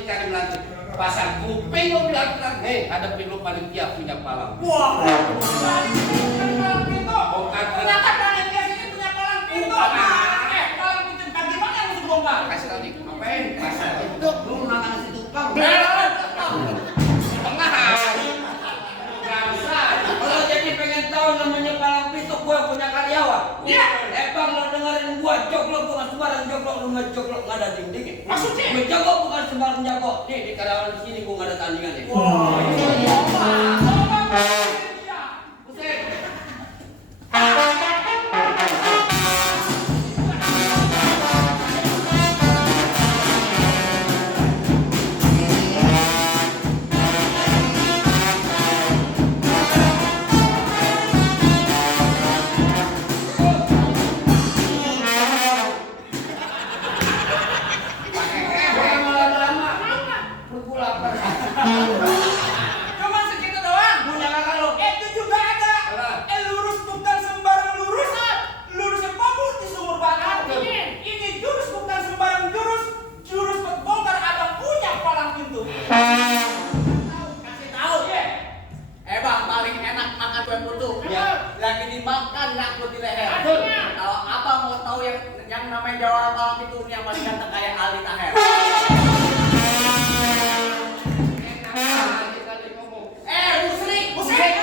ini cari menantu. Pasang kuping lo bilang, hei hadapin lo panitia punya palang. Wah, palang pintu. Bongkar. Ternyata panitia ini punya palang pintu. Palang pintu bagaimana yang harus dibongkar? Kasih tau nih, ngapain? Pasang itu, lu makan nasi tukang. Kalau jadi pengen tahu namanya palang pintu, gue punya karyawan. Iya. Bang, lo dengerin gua, joglok bukan sembarang joglok, lu nggak joglok nggak ada dindingnya. Maksudnya? Gue jago bukan sembarang jago. Nih di karyawan di sini gua nggak ada tandingan nih. Wah, ini apa? Buset. Cuma segitu doang. Punya kakak lo. Itu juga ada. Apa? Lurus bukan sembarang lurus. Lurus yang fokus di sumur bakar. Ini jurus bukan sembarang jurus. Jurus bongkar abang punya palang pintu. Kasih tahu. Iya. Bang, paling enak makan kue putu. Ya. Lagi dimakan nyangkut di leher. Betul. Kalau abang mau tahu yang namanya jawara palang pintu ini yang paling ganteng kayak Ali Taher. Enak aja tadi ngomong. Musrik. Musrik.